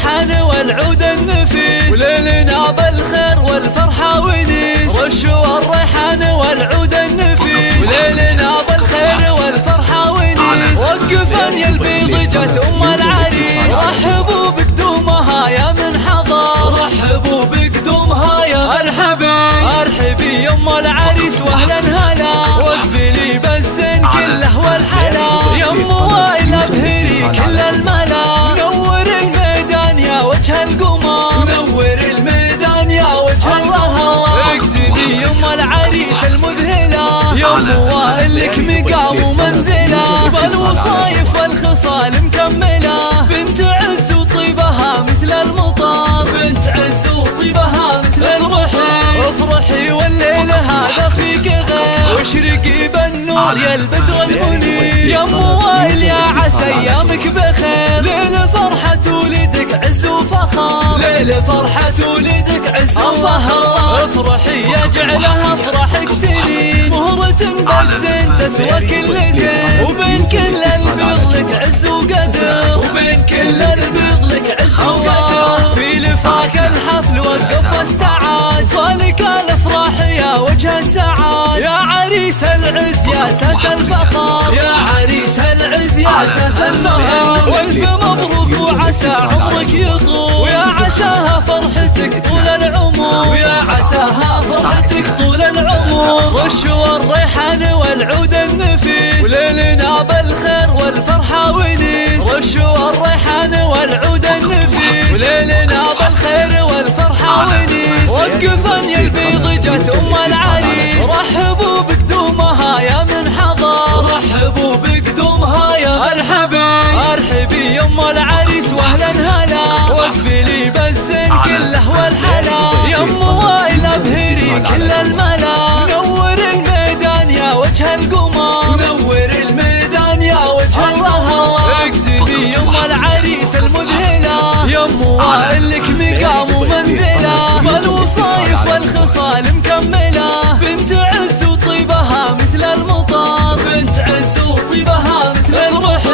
الريحان والعود النفيس، وليلنا بالخير والفرحة ونيس. رشوا الريحان والعود النفيس، وليلنا بالخير والفرحة ونيس. وقفا يا البيض جت ام العريس، رحبوا بقدومها يا من حضر، رحبوا بقدومها يا مرحبا. ارحبي يا ام العريس واهلا هلا، وقفي لي بالزين كله والحلا. يا ام وائل ابهري كل الملا، نور الميدان يا وجه القمر، نور الميدان يا وجه القمر. اكتبي يا ام العريس المذهله، يا ام وائل لك مقام ومنزله، بالوصايف والخصال مكمله. بنت عز وطيبها مثل المطر، بنت عز وطيبها مثل المطر. افرحي والليل هذا فيك غير، واشرقي بالنور يا البدر المنير. يا ام وائل يا عسى ايامك بخير، ليل فرحة ولدك عز وفخر، ليل فرحة ولدك عز وفخر. افرحي يا جعلها افراحك سنين، مهرة بالزين تسوى كل زين. وبين كل البيض لك عز وقدر، وبين كل البيض لك عز وقدر. في لفاك الحفل وقف واستعاد، فالك الافراح يا وجه السعاد. يا عريس العز يا اساس الفخر، يا عريس العز يا اساس الفخر. والف مبروك وعسى عمرك يطول، ويا عساها فرحتك طول العمر، ويا عساها فرحتك طول العمر. رشوا الريحان والعود النفيس، وليلنا بالخير والفرحة ونيس. رشوا الريحان والعود النفيس، وليلنا بالخير والفرحة ونيس. وقفا يا البيض جت ام العريس، رحبوا بقدومها يا من حضر، رحبوا بقدومها يا مرحبا. ارحبي يا ام العريس واهلا هلا، وقفي لي بالزين كله والحلا. يا ام وائل ابهري كل الملا، نور الميدان يا وجه القمر، نور الميدان يا وجه القمر. اكتبي يا ام العريس المذهله، يا ام وائل لك مقام ومنزله، بالوصايف والخصال مكمله. بنت عز وطيبها مثل المطر، بنت عز وطيبها مثل المطر.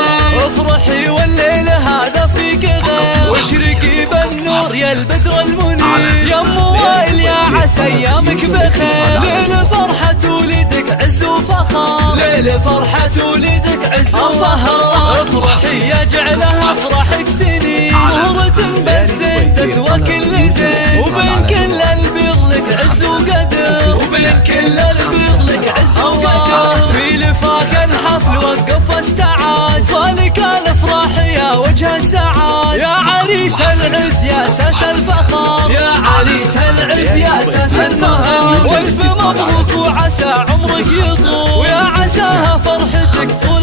افرحي والليل هذا فيك غير، واشرقي بالنور يا البدر المنير. يا ام وائل يا عسى ايامك بخير، ليل فرحة ولدك عز وفخر، ليل فرحة ولدك عز وفخر. افرحي يا جعلها افراحك سنين، مهرة بالزين تسوى كل زين. وبين كل البيض لك عز وقدر، وبين كل البيض لك عز وقدر. في لفاك الحفل وقف واستعاد، فالك الافراح يا وجه السعاد. يا عريس العز يا اساس الفخر، يا عريس العز يا اساس الفخر. والف مبروك وعسى عمرك يطول، ويا عساها فرحتك طول